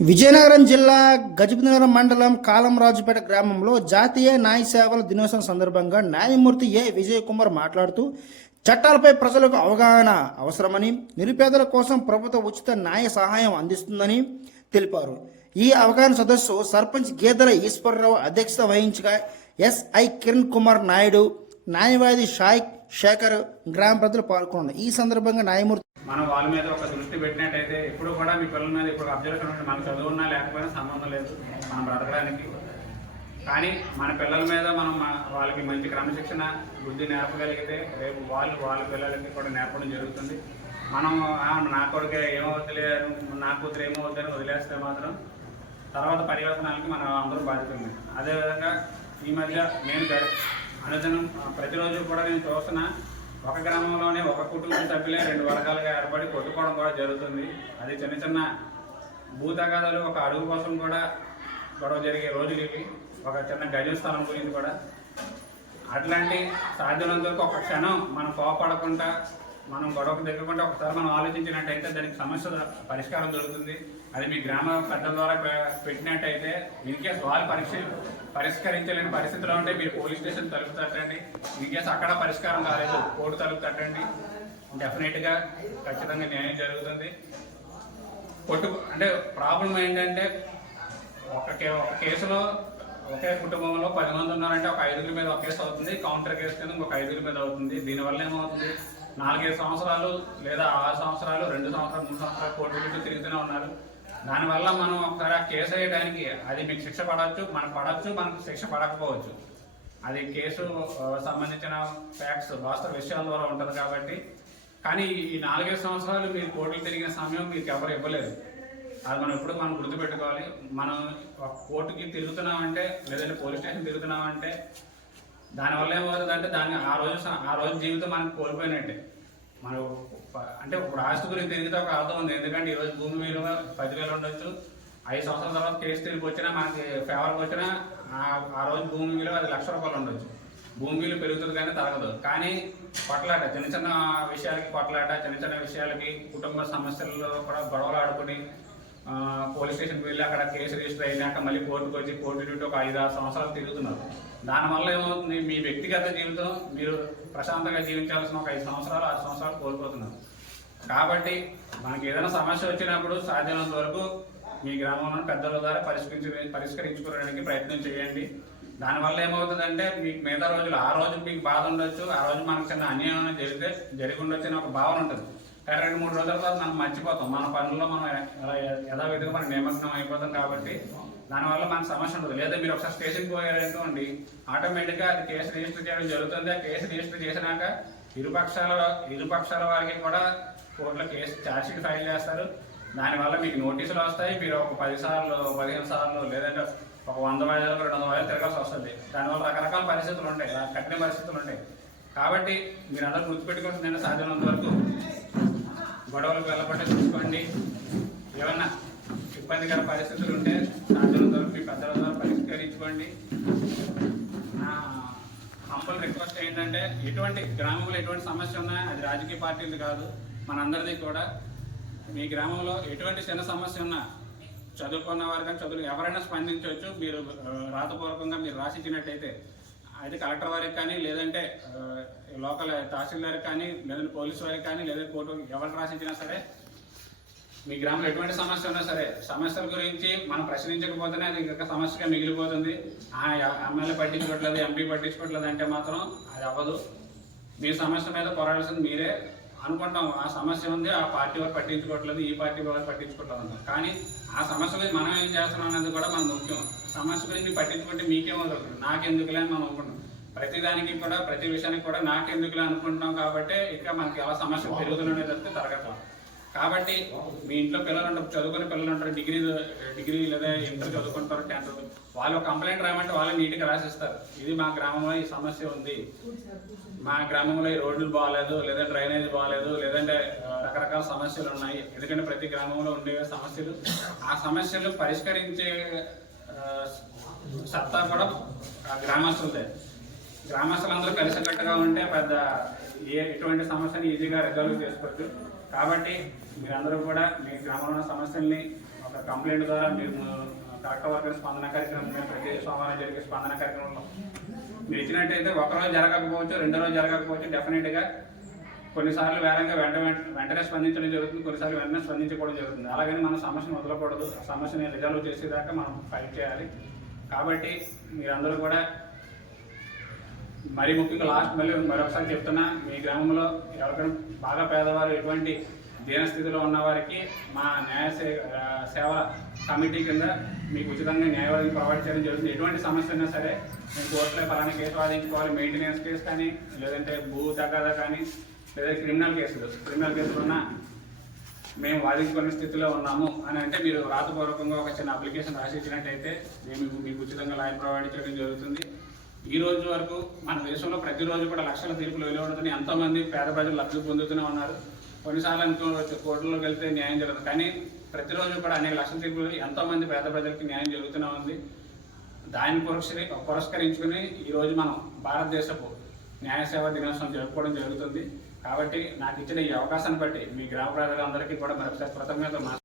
విజయనగరం జిల్లా గజపతినగరం మండలం కాలంరాజుపేట గ్రామంలో జాతీయ న్యాయ సేవల దినోత్సవం సందర్భంగా న్యాయమూర్తి ఏ విజయ్ కుమార్ మాట్లాడుతూ చట్టాలపై ప్రజలకు అవగాహన అవసరమని నిరుపేదల కోసం ప్రభుత్వ ఉచిత న్యాయ సహాయం అందిస్తుందని తెలిపారు. ఈ అవగాహన సదస్సు సర్పంచ్ గేదెల ఈశ్వరరావు అధ్యక్షత వహించగా ఎస్ఐ కిరణ్ కుమార్ నాయుడు న్యాయవాది షాయిక్ శేఖర్ గ్రామ ప్రజలు పాల్గొన్నారు. ఈ సందర్భంగా న్యాయమూర్తి మనం వాళ్ళ మీద ఒక దృష్టి పెట్టినట్టయితే ఎప్పుడు కూడా మీ పిల్లల మీద ఇప్పుడు అబ్జర్వేషన్ ఉంటే మన చదువు ఉన్నా లేకపోయినా సంబంధం లేదు మనం బ్రతకడానికి. కానీ మన పిల్లల మీద మనం వాళ్ళకి మంచి క్రమశిక్షణ బుద్ధి నేర్పగలిగితే రేపు వాళ్ళు వాళ్ళ పిల్లలకి కూడా నేర్పడం జరుగుతుంది. మనం నా కొడుకు ఏమో నా కూతురు ఏమో వదిలేస్తే మాత్రం తర్వాత పర్యవసనాలకి మనం అందరూ బాధితుంది అదేవిధంగా ఈ మధ్య నేను అనుదినం ప్రతిరోజు కూడా నేను చూస్తున్నా ఒక గ్రామంలోనే ఒక కుటుంబ సభ్యులే రెండు వర్గాలుగా ఏర్పడి కొట్టుకోవడం కూడా జరుగుతుంది. అది చిన్న చిన్న భూతగాథలు ఒక అడుగు కోసం కూడా గొడవ జరిగే రోజులు ఇవి. ఒక చిన్న గజ స్థలం గురించి కూడా. అట్లాంటి సాధ్యమైనంత వరకు ఒక క్షణం మనం కోపడకుండా మనం గొడవకు దగ్గరకుంటే ఒకసారి మనం ఆలోచించినట్టయితే దానికి సమస్య పరిష్కారం దొరుకుతుంది. అది మీ గ్రామ పెద్దల ద్వారా పె- పెట్టినట్టయితే ఇన్కేస్ వాళ్ళు పరీక్ష పరిష్కరించలేని పరిస్థితిలో ఉంటే మీరు పోలీస్ స్టేషన్ తలుపు తట్టండి. ఇన్కేస్ అక్కడ పరిష్కారం కాలేదు కోర్టు తలుపు తట్టండి. డెఫినెట్గా ఖచ్చితంగా న్యాయం జరుగుతుంది. కొట్టు అంటే ప్రాబ్లం ఏంటంటే ఒక కే ఒక కేసులో ఒకే కుటుంబంలో పది మంది ఉన్నారంటే ఒక ఐదుగురి మీద ఒక కేసు అవుతుంది. కౌంటర్ కేసు కింద ఇంకొక ఐదుగురి మీద అవుతుంది. దీనివల్ల ఏమవుతుంది? నాలుగైదు సంవత్సరాలు లేదా ఆరు సంవత్సరాలు రెండు సంవత్సరాలు మూడు సంవత్సరాలు కోర్టు చుట్టూ తిరుగుతూనే ఉన్నారు. దానివల్ల మనం ఒకసారి ఆ కేసు వేయడానికి అది మీకు శిక్ష పడవచ్చు మనకు పడవచ్చు మనకు శిక్ష పడకపోవచ్చు. అది కేసు సంబంధించిన ఫ్యాక్ట్స్ వాస్తవ విషయాల ద్వారా ఉంటుంది కాబట్టి. కానీ ఈ నాలుగైదు సంవత్సరాలు మీరు కోర్టులు తిరిగిన సమయం మీకు ఎవరు ఇవ్వలేదు. అది మనం ఎప్పుడు మనం గుర్తుపెట్టుకోవాలి. మనం ఒక కోర్టుకి తిరుగుతున్నామంటే లేదంటే పోలీస్ స్టేషన్ తిరుగుతున్నామంటే దానివల్ల ఏమవుతుందంటే దాన్ని ఆ రోజు ఆ రోజు జీవితం మనకు కోల్పోయినట్టే. మనం అంటే ఇప్పుడు ఆస్తి గురించి తిరిగితే ఒక అర్థం ఉంది. ఎందుకంటే ఈరోజు భూమి విలువ పదివేలు ఉండొచ్చు. ఐదు సంవత్సరాల తర్వాత కేసు తిరిగి వచ్చినా మనకి ఫేవర్కి వచ్చినా ఆ- ఆ రోజు భూమి విలువ అది లక్ష రూపాయలు ఉండొచ్చు. భూమి విలువ పెరుగుతుంది కానీ తరగదు. కానీ కొట్లాట చిన్న చిన్న విషయాలకి కొట్లాట చిన్న చిన్న విషయాలకి కుటుంబ సమస్యల్లో కూడా గొడవలు ఆడుకుని పోలీస్ స్టేషన్కి వెళ్ళి అక్కడ కేసు రిజిస్టర్ అయినాక మళ్ళీ కోర్టుకు వచ్చి కోర్టు డ్యూటీ ఒక ఐదు ఆరు సంవత్సరాలు తిరుగుతున్నారు. దానివల్ల ఏమవుతుంది? మీ వ్యక్తిగత జీవితం మీరు ప్రశాంతంగా జీవించాల్సిన ఒక ఐదు సంవత్సరాలు ఆరు సంవత్సరాలు కోల్పోతున్నారు. కాబట్టి మనకి ఏదైనా సమస్య వచ్చినప్పుడు సాధ్యమైనంత వరకు మీ గ్రామంలో పెద్దల ద్వారా పరిష్కరించి పరిష్కరించుకోవడానికి ప్రయత్నం చేయండి. దానివల్ల ఏమవుతుందంటే మీకు మిగతా రోజులు ఆ రోజు మీకు బాధ ఉండొచ్చు ఆ రోజు మనకు చిన్న అన్యాయం జరిగితే జరిగి ఉండొచ్చు అనే ఒక భావన ఉంటుంది. రెండు మూడు రోజుల తర్వాత మనం మర్చిపోతాం. మన పనుల్లో మనం ఎలా యథావిధిగా మనం నిమగ్నం అయిపోతాం కాబట్టి దానివల్ల మనకు సమస్య ఉండదు. లేదా మీరు ఒకసారి స్టేషన్కి పోయారనుకోండి ఆటోమేటిక్గా అది కేసు రిజిస్టర్ చేయడం జరుగుతుంది. ఆ కేసు రిజిస్టర్ చేసినాక ఇరుపక్షాల ఇరుపక్షాల వారికి కూడా కోర్టులో కేసు ఛార్జ్షీట్ ఫైల్ చేస్తారు. దానివల్ల మీకు నోటీసులు వస్తాయి. మీరు ఒక పది సార్లు పదిహేను సార్లు లేదంటే ఒక వంద వాయిదాలకు రెండు వందల వాయిదాలు తిరగాల్సి వస్తుంది. దానివల్ల రకరకాల పరిస్థితులు ఉంటాయి. కఠిన పరిస్థితులు ఉంటాయి. కాబట్టి మీరు అందరూ గుర్తుపెట్టుకోవాల్సిందంటే సాధ్యమైనంత వరకు గొడవలకు వెళ్ళకుండా చూసుకోండి. ఏమన్నా ఇబ్బందికర పరిస్థితులు ఉంటే సాధ్యమైనంత మీ పెద్దల ద్వారా పరిష్కరించుకోండి. నా హంబల్ రిక్వెస్ట్ ఏంటంటే ఎటువంటి గ్రామంలో ఎటువంటి సమస్య ఉన్నా అది రాజకీయ పార్టీలు కాదు మనందరిది కూడా. మీ గ్రామంలో ఎటువంటి చిన్న సమస్య ఉన్నా చదువుకున్న వారు కానీ చదువు ఎవరైనా స్పందించవచ్చు. మీరు రాతపూర్వకంగా మీరు రాసిచ్చినట్టయితే అది కలెక్టర్ వారికి కానీ లేదంటే లోకల్ తహసీల్దార్ కానీ లేదంటే పోలీసు వారికి కానీ లేదా కోర్టు ఎవరు రాసిచ్చినా సరే మీ గ్రామంలో ఎటువంటి సమస్య ఉన్నా సరే సమస్యల గురించి మనం ప్రశ్నించకపోతేనే అది ఇంకా సమస్యగా మిగిలిపోతుంది. ఆ ఎమ్మెల్యే పట్టించుకోవట్లేదు ఎంపీ పట్టించుకోవట్లేదు అంటే మాత్రం అది అవ్వదు. మీ సమస్య మీద పోరాడాల్సింది మీరే. అనుకుంటాం ఆ సమస్య ఉంది ఆ పార్టీ వారు పట్టించుకోవట్లేదు ఈ పార్టీ వారు పట్టించుకోవట్లేదు అంటాం. కానీ ఆ సమస్య గురించి మనం ఏం చేస్తున్నాం అనేది కూడా మన ముఖ్యం. సమస్య గురించి పట్టించుకుంటే మీకేమో నాకెందుకులే అని మనం అనుకుంటాం. ప్రతి దానికి కూడా ప్రతి విషయానికి కూడా నాకెందుకులే అనుకుంటున్నాం కాబట్టి ఇంకా మనకి ఎలా సమస్య పెరుగుతున్నాయి తప్పితే తరగట్లేదు కాబట్టి మీ ఇంట్లో పిల్లలు ఉంటారు చదువుకునే పిల్లలు ఉంటారు డిగ్రీ డిగ్రీ లేదా ఇంటర్ చదువుకుంటారు టెన్త్ వాళ్ళు కంప్లైంట్ రాయమంటే వాళ్ళు నీట్గా రాసిస్తారు. ఇది మా గ్రామంలో ఈ సమస్య ఉంది. మా గ్రామంలో ఈ రోడ్లు బాగాలేదు లేదా డ్రైనేజ్ బాగాలేదు లేదంటే రకరకాల సమస్యలు ఉన్నాయి. ఎందుకంటే ప్రతి గ్రామంలో ఉండే సమస్యలు. ఆ సమస్యలు పరిష్కరించే సత్తా కూడా ఆ గ్రామస్తులదే. గ్రామస్తులందరూ కలిసికట్టుగా ఉంటే పెద్ద ఏ ఎటువంటి సమస్యని ఈజీగా రిజాల్వ్ చేసుకోవచ్చు. కాబట్టి మీరందరూ కూడా మీ గ్రామంలో ఉన్న సమస్యల్ని ఒక కంప్లైంట్ ద్వారా మేము కరెక్ట్ వర్కర్ స్పందన కార్యక్రమం మేము ప్రతి సోమవారం జరిగే స్పందన కార్యక్రమంలో మీరు ఇచ్చినట్టయితే ఒకరోజు జరగకపోవచ్చు రెండో రోజు జరగకపోవచ్చు డెఫినెట్గా కొన్నిసార్లు వేరంగా వెంట వెంట- వెంటనే స్పందించడం జరుగుతుంది కొన్నిసార్లు వెంటనే స్పందించకూడదు జరుగుతుంది. అలాగని మనం సమస్యను వదలకూడదు. ఆ సమస్యని రిజాల్వ్ చేసేదాకా మనం ఫైట్ చేయాలి. కాబట్టి మీరందరూ కూడా మరి ముఖ్యంగా లాస్ట్ మళ్ళీ మరొకసారి చెప్తున్నా మీ గ్రామంలో ఎవరికైనా బాగా పేదవారు ఎటువంటి దీనస్థితిలో ఉన్న వారికి మా న్యాయ సే- కమిటీ కింద మీకు ఉచితంగా న్యాయవాదిని ప్రొవైడ్ చేయడం జరుగుతుంది. ఎటువంటి సమస్య ఉన్నా సరే మేము కోర్టులో ఫలానా కేసు వాదించుకోవాలి. మెయింటెనెన్స్ కేసు కానీ లేదంటే భూ తగాదా కానీ లేదా క్రిమినల్ కేసులు క్రిమినల్ కేసులు ఉన్నా మేము వాదించుకునే స్థితిలో ఉన్నాము అని అంటే మీరు రాతపూర్వకంగా ఒక చిన్న అప్లికేషన్ రాసి ఇచ్చినట్టయితే మేము మీకు ఉచితంగా లాయర్ ప్రొవైడ్ చేయడం జరుగుతుంది. ఈ రోజు వరకు మన దేశంలో ప్రతిరోజు కూడా లక్షల తీర్పులు వెలువడుతున్నాయి. ఎంతోమంది పేద ప్రజలు లబ్ధి పొందుతూనే ఉన్నారు. కొన్నిసార్లు అనుకోవచ్చు కోర్టులోకి వెళ్తే న్యాయం జరగదు కానీ ప్రతిరోజు కూడా అనేక లక్షల తీర్పులు ఎంతోమంది పేద ప్రజలకి న్యాయం జరుగుతూనే ఉంది. దాన్ని పురస్కరి పురస్కరించుకుని ఈరోజు మనం భారతదేశపు న్యాయ సేవా దినోత్సవం జరుపుకోవడం జరుగుతుంది. కాబట్టి నాకు ఇచ్చిన ఈ అవకాశాన్ని బట్టి మీ గ్రామ ప్రజలందరికీ కూడా మరొకసారి కృతజ్ఞతలు.